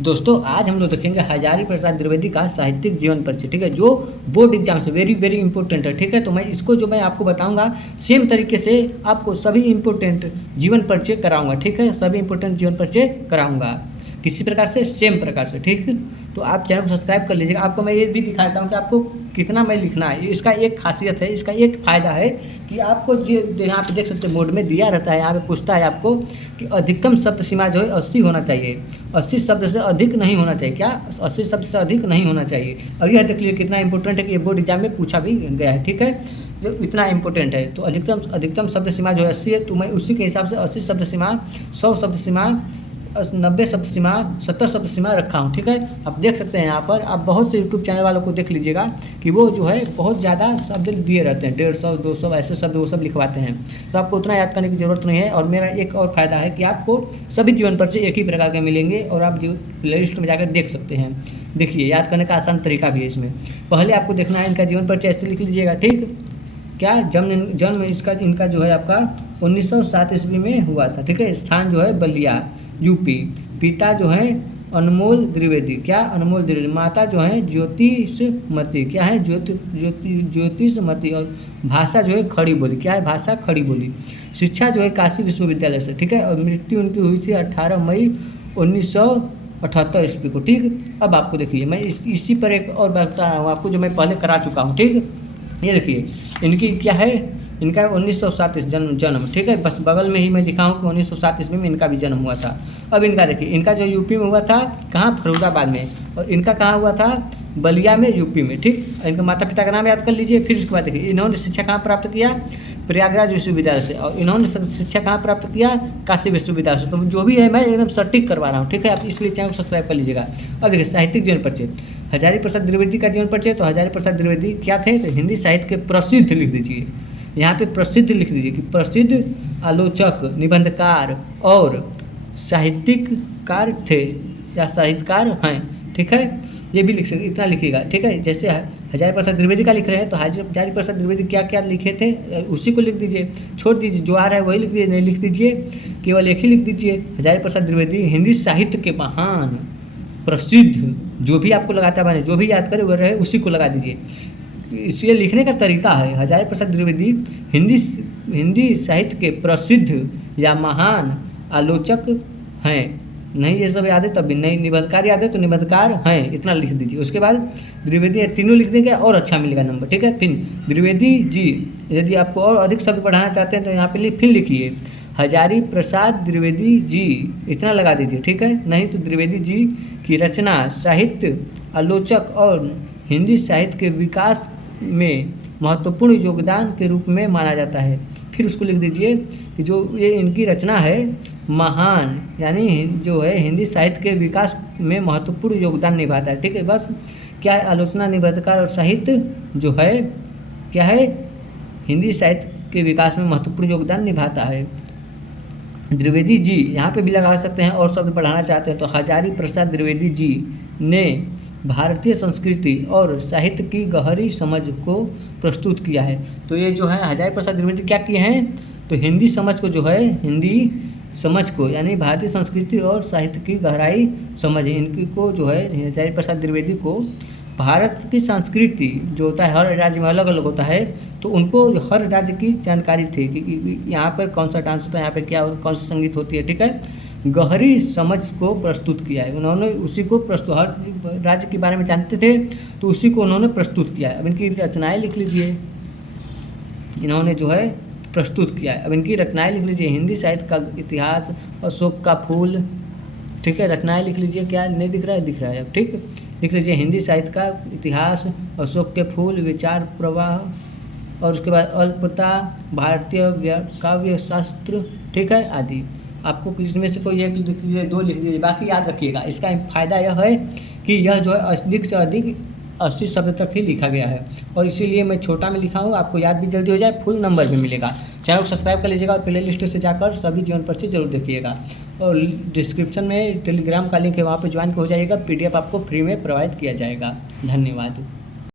दोस्तों आज हम लोग देखेंगे हजारी प्रसाद द्विवेदी का साहित्यिक जीवन परिचय, ठीक है, जो बोर्ड एग्जाम से वेरी वेरी इंपॉर्टेंट है। ठीक है, तो मैं इसको जो मैं आपको बताऊंगा सेम तरीके से आपको सभी इंपॉर्टेंट जीवन परिचय कराऊंगा। ठीक है, सभी इंपॉर्टेंट जीवन परिचय कराऊंगा किसी प्रकार से, सेम प्रकार से। ठीक है, तो आप चैनल को सब्सक्राइब कर लीजिएगा। आपको मैं ये भी दिखाता हूँ कि आपको कितना मैं लिखना है। इसका एक खासियत है, इसका एक फ़ायदा है कि आपको जो यहाँ पे देख सकते हैं बोर्ड में दिया रहता है, यहाँ पे पूछता है आपको कि अधिकतम शब्द सीमा जो है 80 होना चाहिए, 80 शब्द से अधिक नहीं होना चाहिए। क्या 80 शब्द से अधिक नहीं होना चाहिए। और यह देख लीजिए कितना इंपॉर्टेंट है कि ये बोर्ड एग्जाम में पूछा भी गया है। ठीक है, जो इतना इंपॉर्टेंट है, तो अधिकतम शब्द सीमा जो है 80 है, तो मैं उसी के हिसाब से 80 शब्द सीमा, 100 शब्द सीमा, 90 शब्द सीमा, 70 शब्द सीमा रखा हूँ। ठीक है, आप देख सकते हैं यहाँ पर, आप बहुत से यूट्यूब चैनल वालों को देख लीजिएगा कि वो जो है बहुत ज़्यादा शब्द दिए रहते हैं, 150 200 ऐसे शब्द वो सब लिखवाते हैं। तो आपको उतना याद करने की ज़रूरत नहीं है। और मेरा एक और फ़ायदा है कि आपको सभी जीवन परिचय एक ही प्रकार के मिलेंगे और आप जो प्ले लिस्ट में जाकर देख सकते हैं। देखिए, याद करने का आसान तरीका भी है इसमें। पहले आपको देखना है इनका जीवन परिचय, ऐसे लिख लीजिएगा। ठीक, क्या जन्म इनका जो है आपका 1907 ईस्वी में हुआ था। ठीक है, स्थान जो है बलिया यूपी, पिता जो है अनमोल द्विवेदी, क्या अनमोल द्विवेदी, माता जो है ज्योतिषमती, क्या है ज्योतिषमती, और भाषा जो है खड़ी बोली, क्या है भाषा खड़ी बोली। शिक्षा जो है काशी विश्वविद्यालय से। ठीक है, और मृत्यु उनकी हुई थी 18 मई 1978 ईस्वी को। ठीक, अब आपको देखिए मैं इसी पर एक और बता रहा हूँ आपको जो मैं पहले करा चुका हूँ। ठीक, ये देखिए इनकी क्या है, इनका 1907 जन्म। ठीक है, बस बगल में ही मैं लिखा हूँ कि 1907 ईस्वी में इनका भी जन्म हुआ था। अब इनका देखिए, इनका जो यूपी में हुआ था, कहाँ, फरीदाबाद में, और इनका कहाँ हुआ था, बलिया में, यूपी में। ठीक, इनके माता पिता का नाम याद कर लीजिए। फिर उसके बाद देखिए इन्होंने शिक्षा कहाँ प्राप्त किया, प्रयागराज विश्वविद्यालय से, और इन्होंने शिक्षा कहाँ प्राप्त किया, काशी विश्वविद्यालय से। तो जो भी है मैं एकदम सटीक करवा रहा हूँ। ठीक है, आप इसलिए चैनल को सब्सक्राइब कर लीजिएगा। अब देखिए साहित्यिक जीवन परिचय, हजारी प्रसाद द्विवेदी का जीवन परिचय। तो हजारी प्रसाद द्विवेदी क्या थे, तो हिंदी साहित्य के प्रसिद्ध, लिख दीजिए यहाँ पे प्रसिद्ध लिख दीजिए कि प्रसिद्ध आलोचक, निबंधकार और साहित्यकार थे या साहित्यकार हैं। ठीक है, ये भी लिख सकते, इतना लिखिएगा। ठीक है, जैसे हजारी प्रसाद द्विवेदी का लिख रहे हैं तो हजारी प्रसाद द्विवेदी क्या क्या लिखे थे उसी को लिख दीजिए, छोड़ दीजिए जो आ रहा है वही लिख दीजिए, नहीं लिख दीजिए, केवल एक ही लिख दीजिए। हजारी प्रसाद द्विवेदी हिंदी साहित्य के महान प्रसिद्ध, जो भी आपको लगाता बने, जो भी याद करे वो रहे उसी को लगा दीजिए। इसलिए लिखने का तरीका है, हजारी प्रसाद द्विवेदी हिंदी साहित्य के प्रसिद्ध या महान आलोचक हैं। नहीं ये सब याद है तब भी नहीं, निबंधकार याद है तो निबंधकार हैं, इतना लिख दीजिए। उसके बाद द्विवेदी तीनों लिख देंगे और अच्छा मिलेगा नंबर। ठीक है, फिर द्विवेदी जी, यदि आपको और अधिक शब्द बढ़ाना चाहते हैं तो यहाँ पे फिर लिखिए हजारी प्रसाद द्विवेदी जी, इतना लगा दीजिए। ठीक है, नहीं तो द्विवेदी जी की रचना साहित्य आलोचक और हिंदी साहित्य के विकास में महत्वपूर्ण योगदान के रूप में माना जाता है। फिर उसको लिख दीजिए कि जो ये इनकी रचना है महान, यानी जो है हिंदी साहित्य के विकास में महत्वपूर्ण योगदान निभाता है। ठीक है, बस क्या है, आलोचना, निबंधकार और साहित्य जो है क्या है, हिंदी साहित्य के विकास में महत्वपूर्ण योगदान निभाता है। द्विवेदी जी यहाँ पे भी लगा सकते हैं, और शब्द बढ़ाना चाहते हैं तो हजारी प्रसाद द्विवेदी जी ने भारतीय संस्कृति और साहित्य की गहरी समझ को प्रस्तुत किया है। तो ये जो है हजारी प्रसाद द्विवेदी क्या किए हैं, तो हिंदी समझ को जो है, हिंदी समझ को यानी भारतीय संस्कृति और साहित्य की गहराई समझ है इनकी को जो है, हजारी प्रसाद द्विवेदी को भारत की संस्कृति जो होता है हर राज्य में अलग अलग होता है, तो उनको हर राज्य की जानकारी थी कि यहाँ पर कौन सा डांस होता है, यहाँ पर क्या कौन सी संगीत होती है। ठीक है, गहरी समझ को प्रस्तुत किया है उन्होंने, उसी को प्रस्तुत, हर राज्य के बारे में जानते थे तो उसी को उन्होंने प्रस्तुत किया है। अब इनकी रचनाएं लिख लीजिए, इन्होंने जो है प्रस्तुत किया है। अब इनकी रचनाएं लिख लीजिए, हिंदी साहित्य का इतिहास, अशोक का फूल। ठीक है, रचनाएं लिख लीजिए, क्या नहीं दिख रहा है, दिख रहा है अब। ठीक, लिख लीजिए हिंदी साहित्य का इतिहास, अशोक के फूल, विचार प्रवाह, और उसके बाद अल्पता, भारतीय काव्य शास्त्र। ठीक है, आदि। आपको इसमें से कोई एक लिख दीजिए, दो लिख दीजिए, बाकी याद रखिएगा। इसका फ़ायदा यह है कि यह जो है अधिक से अधिक 80 शब्द तक ही लिखा गया है, और इसीलिए मैं छोटा में लिखा हूँ, आपको याद भी जल्दी हो जाए, फुल नंबर भी मिलेगा। चैनल को सब्सक्राइब कर लीजिएगा और प्ले लिस्ट से जाकर सभी जीवन परिचय जरूर देखिएगा। और डिस्क्रिप्शन में टेलीग्राम का लिंक है, वहाँ पर ज्वाइन हो जाइएगा। PDF आपको फ्री में प्रोवाइड किया जाएगा। धन्यवाद।